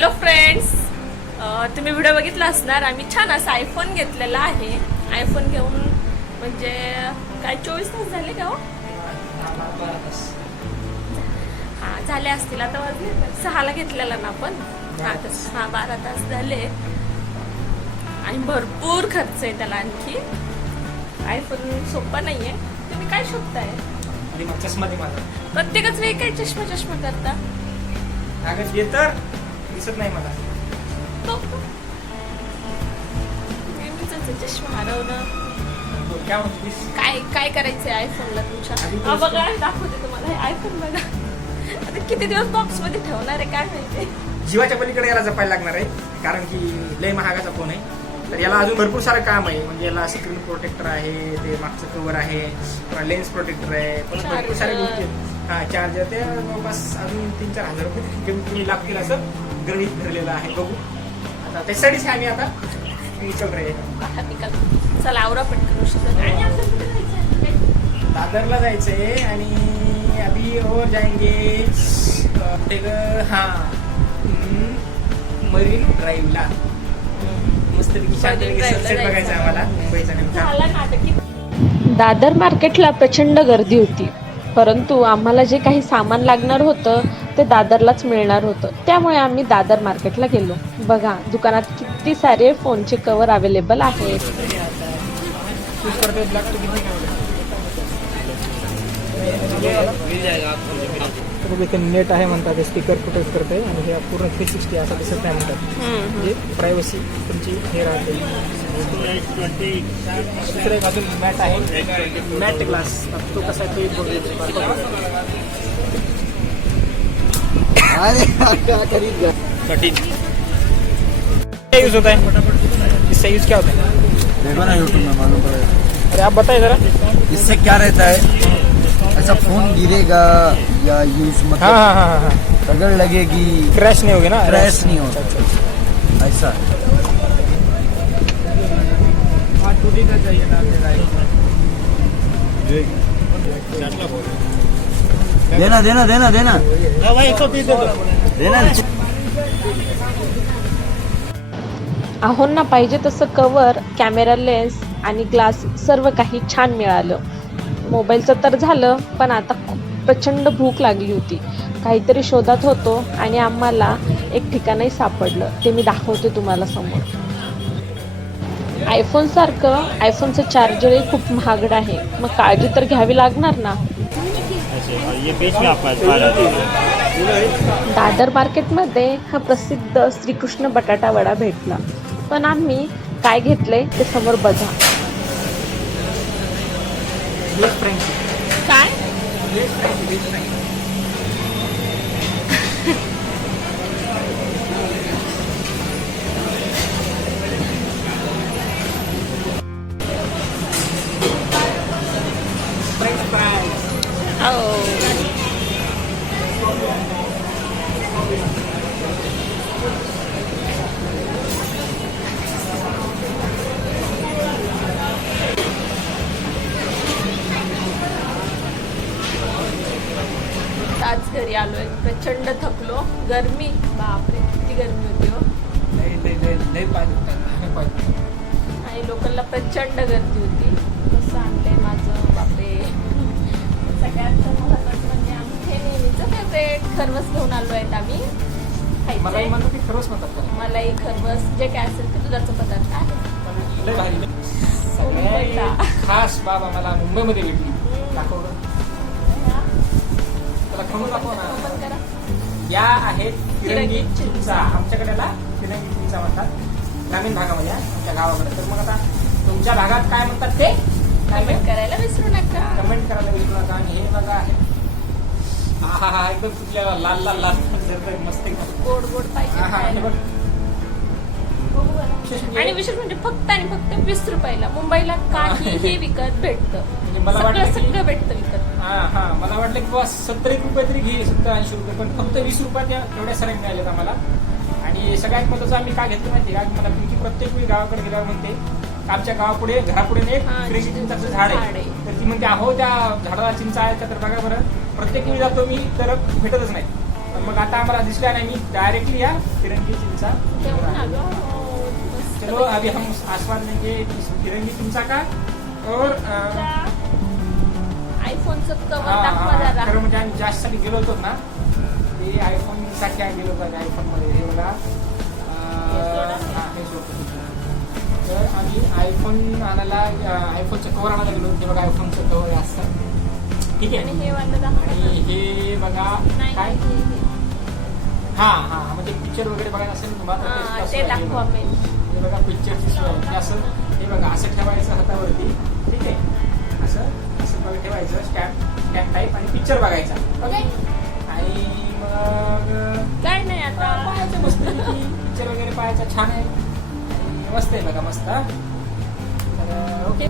Hello friends, तुम्ही video बघितला असणार. आम्ही छान असा आयफोन घेतलेला आहे. आयफोन घेऊन म्हणजे काय 24 तास झाले का हो? हां झाले असतील. आता वाजले 6ला घेतलेला ना आपण. हां 12 तास झाले आणि भरपूर खर्च आहे त्याला. आणखी आयफोन सोपा नाही आहे. तुम्ही काय शोधताय? चष्मा दे मला. प्रत्येकच वेळी काय चष्मा करता? अगं ये तर दिसत नाही मला. नेहमीच चष्मा हरवणं. काय म्हणतेस? काय करायचंय आयफोनला तुमच्या? बघा दाखवते तुम्हाला हे आयफोन. बघा आता किती दिवस बॉक्स मध्ये ठेवणार आहे काय माहिती. जीवाच्या पलीकडे याला जपायला लागणार आहे, कारण की लय महागाचा फोन आहे. तर याला अजून भरपूर सारं काम आहे. म्हणजे याला स्क्रीन प्रोटेक्टर आहे, ते मागचं कव्हर आहे, लेन्स प्रोटेक्टर आहे, भरपूर साऱ्या गोष्टी आहेत. हा चार्जर ते जवळपास अजून 3-4 हजार रुपये कमीत कमी लागतील असं गृहीत धरलेलं आहे. बघू आता त्यासाठीच आम्ही आता निकल रे. चला आवरा पटकन. दादरला जायचंय आणि अभी और जाएंगे हा मरीन ड्राईव्हला. मस्तपैकी सनसेट बघायचं आम्हाला मुंबईचा नेमका. दादर मार्केटला प्रचंड गर्दी होती, परंतु आम्हाला जे काही सामान लागणार होतं ते दादरलाच मिळणार होतं. त्यामुळे आम्ही दादर मार्केटला गेलो. बघा दुकानात किती सारे फोनचे कव्हर अवेलेबल आहेत. नेट आहे म्हणतात, स्पीकर प्रोटेक्ट करते आणि हे पूर्ण 360 असं दिसत नाही म्हणतात. म्हणजे प्रायव्हसी तुमची हे राहते. दुसरं एक अजून मॅट आहे, मॅट ग्लास. तो कसा आहे ते कठीण यूज होता है. इससे यूज क्या होता है? देखो ना यूट्यूब में मालूम पड़ेगा. अरे आप बताइए जरा. इससे क्या रहता है? ऐसा फोन गिरेगा या यूज मतलब हाँ. रगड़ लगेगी, क्रैश नहीं होगी ना? क्रैश नहीं होगा. ऐसा चाहिए ना. देना आहोंना पाहिजे तसं कव्हर, कॅमेरा लेन्स आणि ग्लास सर्व काही छान मिळालं. मोबाईलचं तर झालं, पण आता प्रचंड भूक लागली होती. काहीतरी शोधात होतो आणि आम्हाला एक ठिकाणही सापडलं. ते मी दाखवते तुम्हाला समोर. आयफोन सारखं आयफोनचं चार्जरही खूप महागड आहे. मग काळजी तर घ्यावी लागणार ना. दादर मार्केटमध्ये हा प्रसिद्ध श्रीकृष्ण बटाटा वडा भेटला. पण आम्ही काय घेतलंय ते समोर बघा. काय आज घरी आलोय. प्रचंड थकलो. गरमी बापरे किती गरमी होती हो. आणि लोकांना प्रचंड गर्दी होती. कसं आणलंय माझं बापरे. सगळ्यात महत्वाचं म्हणजे आमचे नेहमीचं फेवरेट खरवस घेऊन आलो आहेत आम्ही. मलाही म्हणतो की खरवस म्हणतात. मलाही खरवस जे काय असेल ते दुधाचा पदार्थ आहे. खास बाबा मला मुंबईमध्ये भेटली. दाखव दाखव ना. या आहेत फिरंगी चिंचा. आमच्याकडे फिरंगी चिंचा म्हणतात ग्रामीण भागामध्ये, आमच्या गावाकडे. तर मग आता तुमच्या भागात काय म्हणतात ते कमेंट करायला विसरू नका. आणि हे बघा आहे हा एकदम फुटलेला लाल मस्त गोड पाहिजे. आणि विशेष म्हणजे फक्त 20 रुपयाला मुंबईला काहीही विकत भेटतं. सगळं भेटतं विकत. मला वाटलं की बस 70 रुपये तरी घे, 70-80 रुपये, पण फक्त 20 रुपयात एवढ्या साऱ्या मिळाल्यात आम्हाला. आणि सगळ्यात महत्त्वाचं आम्ही काय घेतलं माहिती का? मला पिंकी प्रत्येक वेळी गावाकडे गेल्यावर म्हणते आमच्या गावापुढे घरापुढे एक फिरंगी चिंचाचं झाड आहे. तर ती म्हणते अहो त्या झाडाला चिंचा आहे का? तर बघा बरं, प्रत्येक वेळी जातो मी तर भेटतच नाही. तर मग आता आम्हाला दिसला नाही, मी डायरेक्टली या तिरंगी चिंचा. जेवण आलो. हो, मस्त चलो अभी हम आस्वाद लेंगे इस तिरंगी चिंचा का. और आयफोनचं हा, कवर दाखवा हा, जरा. खरं म्हणजे आम्ही जास्त साठी गेलो होतो ना, ते आयफोन साठी आम्ही गेलो होतो. आयफोन मध्ये हे बघा, हा, हे सोडतो. तर आम्ही आयफोन आणायला, आयफोनचं कवर आणायला गेलो. हे बघा आयफोनचं कवर असतं, ठीक आणि आहे. हे वाटलं दाखवा. आणि हे बघा नाही, काय, नाही, हे. हा हा म्हणजे पिक्चर वगैरे बघायला असेल तुम्हाला तर हा, तेच ते असं आहे. दाखवा मी. हे बघा पिक्चरची सोय आहे. असं हे बघा असं ठेवायचं हातावरती, ठीक आहे. असं बघा ठेवायचं स्टॅम्प टाईप आणि पिक्चर बघायचा. ओके. आणि मग काय नाही आता. पाहायचं मस्त पिक्चर वगैरे पाहायचा, छान आहे आणि मस्त आहे बघा, मस्त. तर ओके.